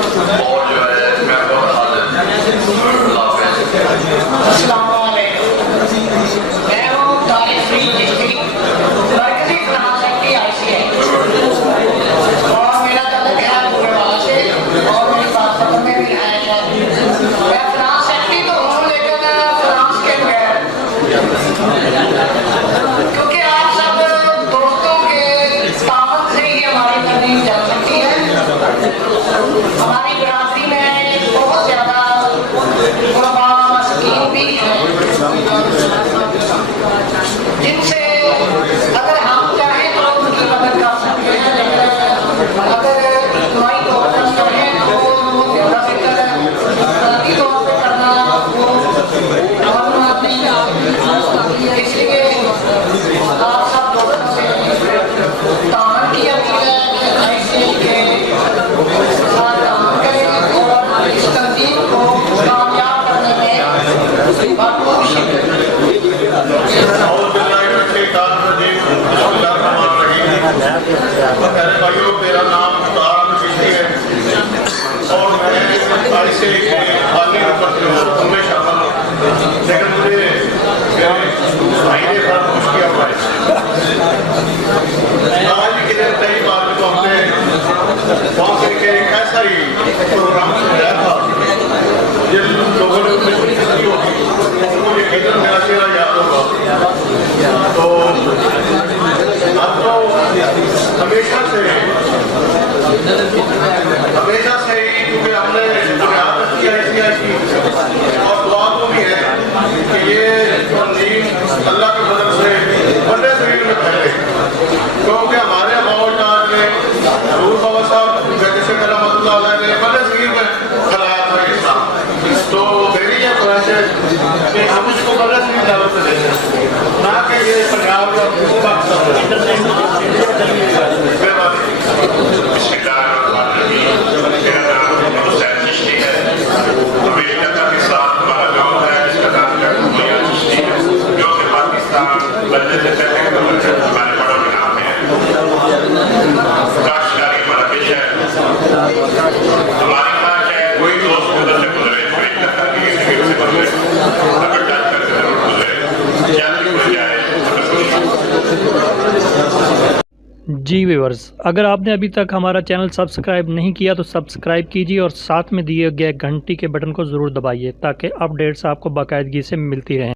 और जो है मैं बहुत हाजिर। अस्सलाम वालेकुम। मैं हूँ चश्ती मरकजी फ्रांस की ICI और मेरा ताल्लुक है पूर्वाला से और मेरी बात में भी है। मैं फ्रांस एक्टिव तो हूँ लेकिन फ्रांस के बगैर, क्योंकि आप सब दोस्तों के ताकत से ही हमारी तंजीम चल सकती है। हमारी बरादरी में बहुत ज़्यादा भी है जिनसे अगर हम चाहें तो उनकी मदद कर सकते हैं, लेकिन अगर हमारी को मदद करें तो वो ज़्यादा बेहतर है। ज़ाती तौर पर करना वो हमारा नहीं है, इसलिए आप सब लोगों से तामन की अपील है कि ऐसे के साथ काम करें और इस तंजीम को कामयाब करने में मेरा नाम चश्ती है और मैं ICI के खाली नंबर में शामिल हूँ, लेकिन मुझे भाई ने बड़ा खुश किया हुआ है। आज के दिन कई बार तो हमने वहाँ के एक ऐसा ही प्रोग्राम किया था जिन लोगों ने उसमें शिरकत होगी मुझे इधर मेरा चेहरा याद होगा। तो अब तो हमेशा से ही क्योंकि हमने आदत किया ICI की और दुआ तो भी है कि ये तंजीम अल्लाह के फजल से बड़े शरीर में फैले, क्योंकि हमारे बावजूद में हजूर बाबा साहब जैसे रहमत ने बड़े शरीर में फैलाया था इस्लाम। तो मेरी ये ख्वाहिश है कि हम इसको बड़े शरीर दावत में दें, ना कि ये पंजाब का चश्ती है। अमेरिका का हिस्सा हमारा गाँव है, इसका नाम चश्ती है, जो कि पाकिस्तान बनने से पहले हमारे बड़ों के नाम है। काश्तकारी हमारा पेशा है। हमारी ख्वाहिश है कोई दोस्त उधर से गुजरे, कोई से गुजरे, अगर टच करके जरूर गुजरे, क्या गुजर जाए। जी व्यूअर्स, अगर आपने अभी तक हमारा चैनल सब्सक्राइब नहीं किया तो सब्सक्राइब कीजिए और साथ में दिए गए घंटी के बटन को ज़रूर दबाइए ताकि अपडेट्स आपको बाकायदगी से मिलती रहें।